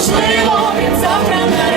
можливо, він завтра не.